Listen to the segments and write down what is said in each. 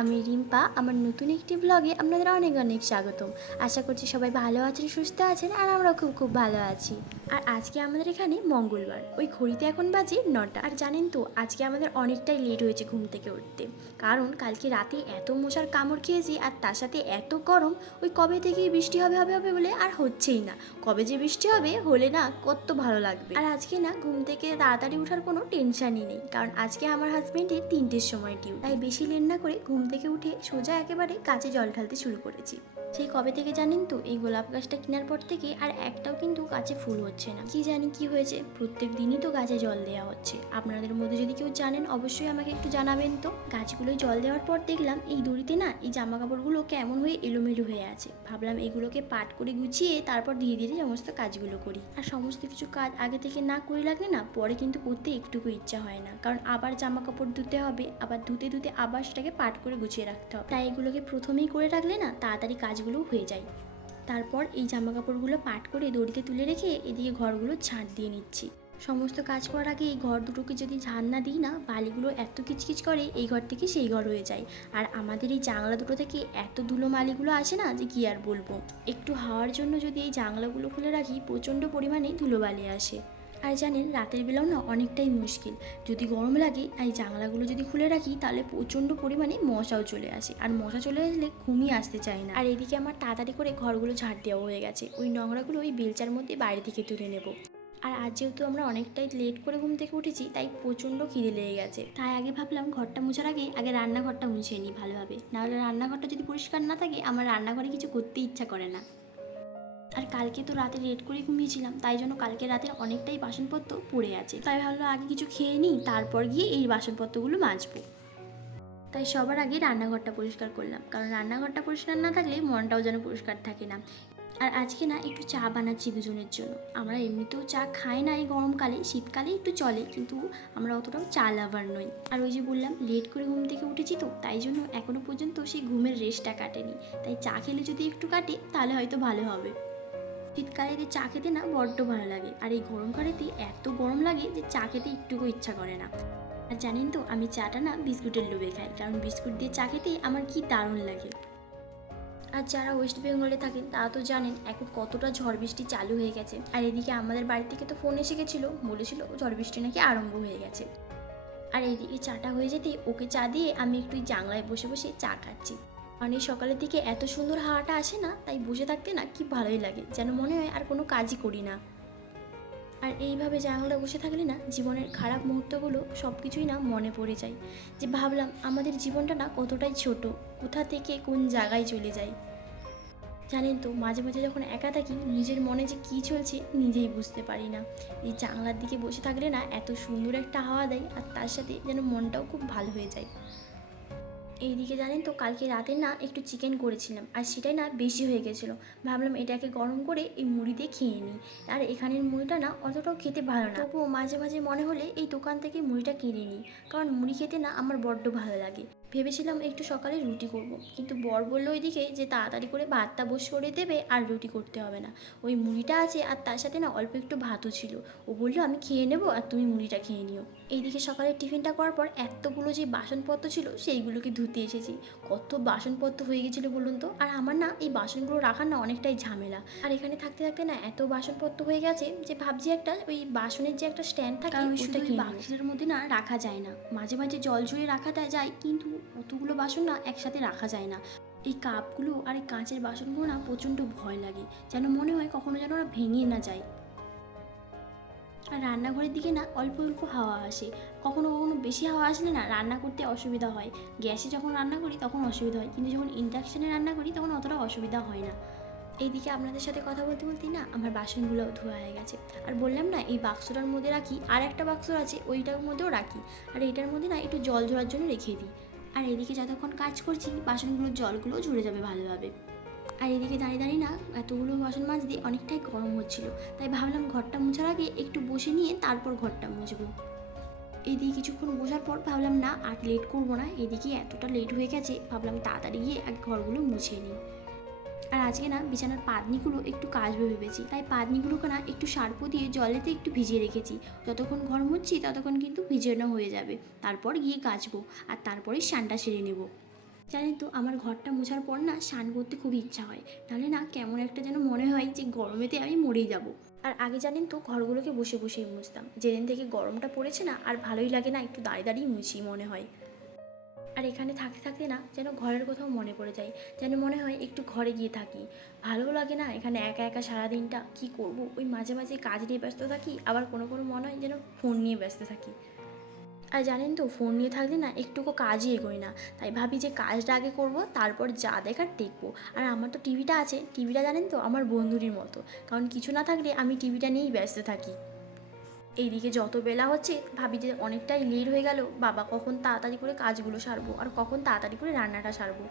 আমি রিম্পা। আমার নতুন একটি ব্লগে আপনাদের অনেক অনেক স্বাগতম। আশা করছি সবাই ভালো আছেন, সুস্থ আছেন, আর আমরা খুব খুব ভালো আছি। আর আজকে আমাদের এখানে মঙ্গলবার, ওই ঘড়িতে এখন বাজে 9টা। আর জানেন তো আজকে আমাদের অনেকটাই লেট হয়েছে ঘুম থেকে উঠতে, কারণ কালকে রাতে এত মশার কামড় খেয়েছি, আর তার সাথে এত গরম। ওই কবে থেকেই বৃষ্টি হবে হবে হবে বলে আর হচ্ছেই না। কবে যে বৃষ্টি হবে হলে না কত ভালো লাগবে। আর আজকে না ঘুম থেকে তাড়াতাড়ি ওঠার কোনো টেনশনই নেই, কারণ আজকে আমার হাজবেন্ডের 3টের সময় ডিউটি। তাই বেশি লেট না করে ঘুম থেকে উঠে সোজা একেবারে গাছে জল ঢালতে শুরু করেছি। সেই কবে থেকে জানেন তো, এই গোলাপ গাছটা কেনার পর থেকে আর একটাও কিন্তু গাছে ফুল হচ্ছে না। কি জানি কি হয়েছে, প্রত্যেক দিনই তো গাছে জল দেওয়া হচ্ছে। আপনাদের মধ্যে যদি কেউ জানেন অবশ্যই আমাকে একটু জানাবেন তো। গাছগুলোয় জল দেওয়ার পর দেখলাম এই দড়িতে না এই জামা কাপড়গুলো কেমন হয়ে এলোমেলো হয়ে আছে। ভাবলাম এগুলোকে পাট করে গুছিয়ে তারপর ধীরে ধীরে সমস্ত কাজগুলো করি। আর সমস্ত কিছু কাজ আগে থেকে না করে লাগলে না পরে কিন্তু করতে একটুকু ইচ্ছা হয় না, কারণ আবার জামা কাপড় ধুতে হবে, আবার ধুতে ধুতে আবার সেটাকে পাট করে গুছিয়ে রাখতে হবে। তাই এগুলোকে প্রথমেই করে রাখলে না তাড়াতাড়ি কাজগুলো হয়ে যায়। তারপর এই জামা কাপড়গুলো পাট করে দড়িতে তুলে রেখে এদিকে ঘরগুলো ঝাঁট দিয়ে নিচ্ছি। সমস্ত কাজ করার আগে এই ঘর দুটোকে যদি ঝাঁট না দিই না, বালিগুলো এত কিচকিচ করে এই ঘর থেকে সেই ঘর হয়ে যায়। আর আমাদের এই জানলা দুটো থেকে এত ধুলো মালিগুলো আসে না যে কি আর বলবো। একটু হাওয়ার জন্য যদি এই জানলাগুলো খুলে রাখি প্রচণ্ড পরিমাণে ধুলোবালি আসে। আর জানেন রাতের বেলাও না অনেকটাই মুশকিল, যদি গরম লাগে এই জানলাগুলো যদি খুলে রাখি তাহলে প্রচণ্ড পরিমাণে মশাও চলে আসে, আর মশা চলে আসলে ঘুমিয়ে আসতে চায় না। আর এদিকে আমার তাড়াতাড়ি করে ঘরগুলো ঝাড় দেওয়া হয়ে গেছে, ওই নোংরাগুলো ওই বেলচার মধ্যে বাইরে থেকে তুলে নেব। আর আজ যেহেতু আমরা অনেকটাই লেট করে ঘুম থেকে উঠেছি, তাই প্রচণ্ড খিদে লেগে গেছে। তাই আগে ভাবলাম ঘরটা মুছার আগে রান্নাঘরটা মুছিয়ে নিই ভালোভাবে, নাহলে রান্নাঘরটা যদি পরিষ্কার না থাকে আমার রান্নাঘরে কিছু করতে ইচ্ছা করে না। আর কালকে তো রাতে লেট করে ঘুমিয়েছিলাম, তাই জন্য কালকে রাতের অনেকটাই বাসনপত্র পড়ে আছে। তাই ভাবলো আগে কিছু খেয়ে নিই, তারপর গিয়ে এই বাসনপত্রগুলো মাজবো। তাই সবার আগে রান্নাঘরটা পরিষ্কার করলাম, কারণ রান্নাঘরটা পরিষ্কার না থাকলে মনটাও যেন পরিষ্কার থাকে না। আর আজকে না একটু চা বানাচ্ছি দুজনের জন্য। আমরা এমনিতেও চা খাই না এই গরমকালে, শীতকালে একটু চলে, কিন্তু আমরা অতটাও চা লাভার নই। আর ওই যে বললাম লেট করে ঘুম থেকে উঠেছি তো, তাই জন্য এখনো পর্যন্ত সেই ঘুমের রেস্টটা কাটেনি। তাই চা খেলে যদি একটু কাটে তাহলে হয়তো ভালো হবে। শীতকালে চা খেতে না বড্ড ভালো লাগে, আর এই গরমকালেতে এত গরম লাগে যে চা খেতে একটুকু ইচ্ছা করে না। আর জানেন তো আমি চাটা না বিস্কুটের লোভে খাই, কারণ বিস্কুট দিয়ে চা খেতে আমার কি দারুণ লাগে। আর যারা ওয়েস্ট বেঙ্গলে থাকেন তারা তো জানেন এখন কতটা ঝড় বৃষ্টি চালু হয়ে গেছে। আর এদিকে আমাদের বাড়ি থেকে তো ফোন এসে গেছিলো, বলেছিল ঝড় বৃষ্টি নাকি আরম্ভ হয়ে গেছে। আর এইদিকে চাটা হয়ে যেতেই ওকে চা দিয়ে আমি একটু জানলায় বসে বসে চা খাচ্ছি। মানে সকালের দিকে এত সুন্দর হাওয়াটা আসে না, তাই বসে থাকতে না কি ভালোই লাগে, যেন মনে হয় আর কোনো কাজই করি না। আর এইভাবে জানলায় বসে থাকলে না জীবনের খারাপ মুহূর্তগুলো সব কিছুই না মনে পড়ে যায়। যে ভাবলাম আমাদের জীবনটা না কতটাই ছোট, কোথা থেকে কোন জায়গায় চলে যায়। জানেন তো মাঝে মাঝে যখন একা থাকি নিজের মনে যে কী চলছে নিজেই বুঝতে পারি না। এই জানলার দিকে বসে থাকলে না এত সুন্দর একটা হাওয়া দেয়, আর তার সাথে যেন মনটাও খুব ভালো হয়ে যায়। এইদিকে জানেন তো কালকে রাতে না একটু চিকেন করেছিলাম, আর সেটাই না বেশি হয়ে গেছিলো। ভাবলাম এটাকে গরম করে এই মুড়ি দিয়ে খেয়ে নিই। আর এখানের মুড়িটা না অতটাও খেতে ভালো না, তবুও মাঝে মাঝে মনে হলে এই দোকান থেকে মুড়িটা কিনে নিই, কারণ মুড়ি খেতে না আমার বড্ড ভালো লাগে। ভেবেছিলাম একটু সকালে রুটি করব, কিন্তু বর বললো ওইদিকে যে তাড়াতাড়ি করে ভাতটা বসে করে দেবে আর রুটি করতে হবে না, ওই মুড়িটা আছে আর তার সাথে না অল্প একটু ভাতও ছিল। ও বললো আমি খেয়ে নেবো আর তুমি মুড়িটা খেয়ে নিও। এইদিকে সকালে টিফিনটা করার পর এতগুলো যে বাসনপত্র ছিল সেইগুলোকে ধুতে এসেছি। কত বাসনপত্র হয়ে গেছিলো বলুন তো। আর আমার না এই বাসনগুলো রাখার না অনেকটাই ঝামেলা, আর এখানে থাকতে থাকতে না এত বাসনপত্র হয়ে গেছে যে ভাবছি একটা ওই বাসনের যে একটা স্ট্যান্ড থাকে ওইটা কি বাক্সের মধ্যে না রাখা যায় না। মাঝে মাঝে জল ঝরিয়ে রাখাটা যায়, কিন্তু অতগুলো বাসন না একসাথে রাখা যায় না। এই কাপগুলো আর এই কাঁচের বাসনগুলো না প্রচণ্ড ভয় লাগে, যেন মনে হয় কখনো যেন ওরা ভেঙে না যায়। আর রান্নাঘরের দিকে না অল্প অল্প হাওয়া আসে, কখনো কখনো বেশি হাওয়া আসলে না রান্না করতে অসুবিধা হয়। গ্যাসে যখন রান্না করি তখন অসুবিধা হয়, কিন্তু যখন ইন্ডাকশানে রান্না করি তখন অতটা অসুবিধা হয় না। এইদিকে আপনাদের সাথে কথা বলতে বলতেই না আমার বাসনগুলো ধোয়া হয়ে গেছে। আর বললাম না এই বাক্সটার মধ্যে রাখি, আর একটা বাক্স আছে ওইটার মধ্যেও রাখি, আর এইটার মধ্যে না একটু জল ঝরার জন্য রেখে দিই। আর এদিকে যতক্ষণ কাজ করছি বাসনগুলোর জলগুলো ঝরে যাবে ভালোভাবে। আর এদিকে দাঁড়িয়ে দাঁড়িয়ে না এতগুলো বাসন মাজতে অনেকটাই গরম হচ্ছিল, তাই ভাবলাম ঘরটা মোছার আগে একটু বসে নিয়ে তারপর ঘরটা মুছবো। এইদিকে কিছুক্ষণ বসার পর ভাবলাম না আর লেট করবো না, এদিকে এতটা লেট হয়ে গেছে, ভাবলাম তাড়াতাড়ি গিয়ে আগে ঘরগুলো মুছে নিই। আর আজকে না বিছানার পাতনিগুলো একটু কাচবো ভেবেছি, তাই পাতনিগুলোকে না একটু সার্পো দিয়ে জলেতে একটু ভিজিয়ে রেখেছি। যতক্ষণ ঘর মুছছি ততক্ষণ কিন্তু ভিজানো হয়ে যাবে, তারপর গিয়ে কাচবো আর তারপরে স্নানটা সেরে নেব। জানেন তো আমার ঘরটা মোছার পর না স্নান করতে খুব ইচ্ছা হয়, নাহলে না কেমন একটা যেন মনে হয় যে গরমেতে আমি মরেই যাব। আর আগে জানেন তো ঘরগুলোকে বসে বসেই মুছতাম, যেদিন থেকে গরমটা পড়েছে না আর ভালোই লাগে না, একটু দাঁড়িয়ে দাঁড়িয়ে মুছি মনে হয়। আর এখানে থাকতে থাকতে না যেন ঘরের কোথাও মনে পড়ে যায়, যেন মনে হয় একটু ঘরে গিয়ে থাকি। ভালোও লাগে না এখানে একা একা সারাদিনটা কী করব, ওই মাঝে মাঝে কাজ নিয়ে ব্যস্ত থাকি, আবার কোনো কোনো মনে হয় যেন ফোন নিয়ে ব্যস্ত থাকি। আর জানেন তো ফোন নিয়ে থাকলে না একটুকু কাজই এগোয় না, তাই ভাবি যে কাজটা আগে করব, তারপর যা দেখার দেখবো। আর আমার তো টিভিটা আছে, টিভিটা জানেন তো আমার বন্ধুরই মতো, কারণ কিছু না থাকলে আমি টিভিটা নিয়েই ব্যস্ত থাকি। এইদিকে যত বেলা হচ্ছে ভাবি যে অনেকটাই লেট হয়ে গেল, বাবা কখন তাড়াতাড়ি করে কাজগুলো সারবো আর কখন তাড়াতাড়ি করে রান্নাটা সারবো।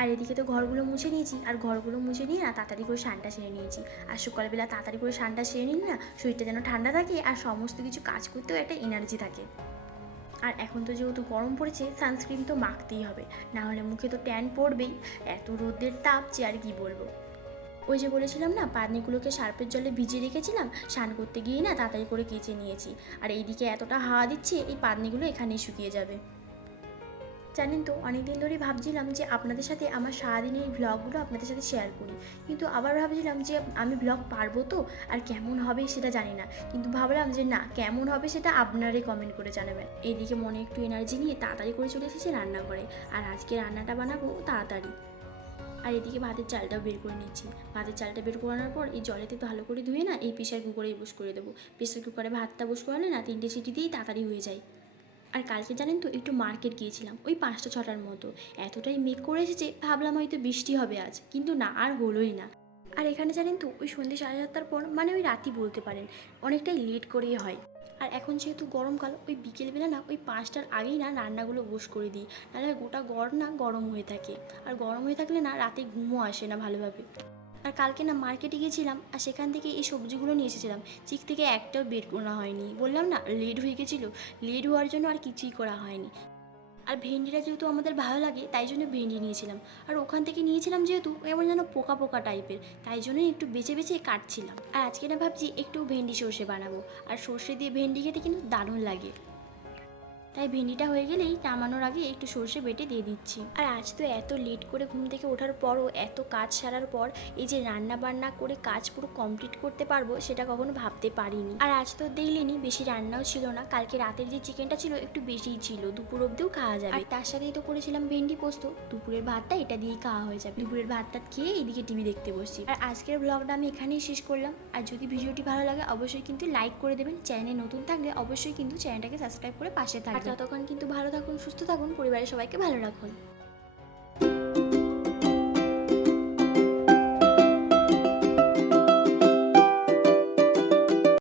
আর এদিকে তো ঘরগুলো মুছে নিয়েছি, আর ঘরগুলো মুছে নিয়ে না তাড়াতাড়ি করে স্নানটা সেরে নিয়েছি। আর সকালবেলা তাড়াতাড়ি করে স্নানটা সেরে নিলে না শরীরটা যেন ঠান্ডা থাকে, আর সমস্ত কিছু কাজ করতেও একটা এনার্জি থাকে। আর এখন তো যেহেতু গরম পড়েছে, সানস্ক্রিন তো মাখতেই হবে, না হলে মুখে তো ট্যান পড়বেই। এত রোদের তাপ যে আর কি বলবো। ওই যে বলেছিলাম না পানিগুলোকে সার্ফের জলে ভিজিয়ে রেখেছিলাম, স্নান করতে গিয়ে না তাড়াতাড়ি করে কেচে নিয়েছি। আর এইদিকে এতটা হাওয়া দিচ্ছে, এই পানিগুলো এখানেই শুকিয়ে যাবে। জানেন তো অনেকদিন ধরেই ভাবছিলাম যে আপনাদের সাথে আমার সারাদিনের এই ভ্লগগুলো আপনাদের সাথে শেয়ার করি, কিন্তু আবার ভাবছিলাম যে আমি ভ্লগ পারবো তো, আর কেমন হবে সেটা জানি না, কিন্তু ভাবলাম যে না, কেমন হবে সেটা আপনারাই কমেন্ট করে জানাবেন। এইদিকে মনে একটু এনার্জি নিয়ে তাড়াতাড়ি করে চলে এসেছি রান্নাঘরে, আর আজকে রান্নাটা বানাবো তাড়াতাড়ি। আর এদিকে ভাতের চালটাও বের করে নিচ্ছি। ভাতের চালটা বের করানোর পর এই জলেতে ভালো করে ধুয়ে না এই প্রেশার কুকারেই বস করে দেবো। প্রেশার কুকারে ভাতটা বস করালে না 3টে সিটি দিয়েই তাড়াতাড়ি হয়ে যায়। আর কালকে জানেন তো একটু মার্কেট গিয়েছিলাম, ওই 5টা 6টার মতো। এতটাই মেঘ করে এসেছে, ভাবলাম হয়তো বৃষ্টি হবে আজ, কিন্তু না, আর হলোই না। আর এখানে জানেন তো ওই সন্ধ্যে 7:30টার পর, মানে ওই রাতই বলতে পারেন, অনেকটাই লেট করেই হয়। আর এখন যেহেতু গরমকাল, ওই বিকেলবেলা না ওই 5টার আগেই না রান্নাগুলো বস করে দিই, নাহলে গোটা ঘর না গরম হয়ে থাকে। আর গরম হয়ে থাকলে না রাতে ঘুমও আসে না ভালোভাবে। আর কালকে না মার্কেটে গিয়েছিলাম, আর সেখান থেকে এই সবজিগুলো নিয়ে এসেছিলাম, চিক থেকে একটাও বের করা হয়নি, বললাম না লেট হয়ে গেছিলো। লেট হওয়ার জন্য আর কিছুই করা হয়নি। আর ভেন্ডিটা যেহেতু আমাদের ভালো লাগে, তাই জন্য ভেন্ডি নিয়েছিলাম। আর ওখান থেকে নিয়েছিলাম যেহেতু এমন যেন পোকা পোকা টাইপের, তাই জন্যই একটু বেছে বেছে কাটছিলাম। আর আজকে না ভাবছি একটু ভেন্ডি সর্ষে বানাবো, আর সর্ষে দিয়ে ভেন্ডি খেতে কিন্তু দারুণ লাগে। তাই ভেন্ডিটা হয়ে গেলেই নামানোর আগে একটু সর্ষে বেটে দিয়ে দিচ্ছি। আর আজ তো এত লেট করে ঘুম থেকে ওঠার পরও, এত কাজ সারার পর এই যে রান্না বান্না করে কাজ পুরো কমপ্লিট করতে পারবো, সেটা কখনো ভাবতে পারিনি। আর আজ তো দেখলেনি বেশি রান্নাও ছিল না, কালকে রাতের যে চিকেনটা ছিল একটু বেশিই ছিল, দুপুর অবধিও খাওয়া যাবে। আর তার সাথেই তো করেছিলাম ভেন্ডি পোস্ত, দুপুরের ভাতটা এটা দিয়েই খাওয়া হয়ে যাবে। দুপুরের ভাতটা খেয়ে এদিকে টিভি দেখতে বসছি। আর আজকের ব্লগটা আমি এখানেই শেষ করলাম। আর যদি ভিডিওটি ভালো লাগে অবশ্যই কিন্তু লাইক করে দেবেন, চ্যানেলে নতুন থাকলে অবশ্যই কিন্তু চ্যানেলটাকে সাবস্ক্রাইব করে পাশে থাকবেন। ততক্ষণ কিন্তু ভালো থাকুন, সুস্থ থাকুন, পরিবারের সবাইকে ভালো রাখুন।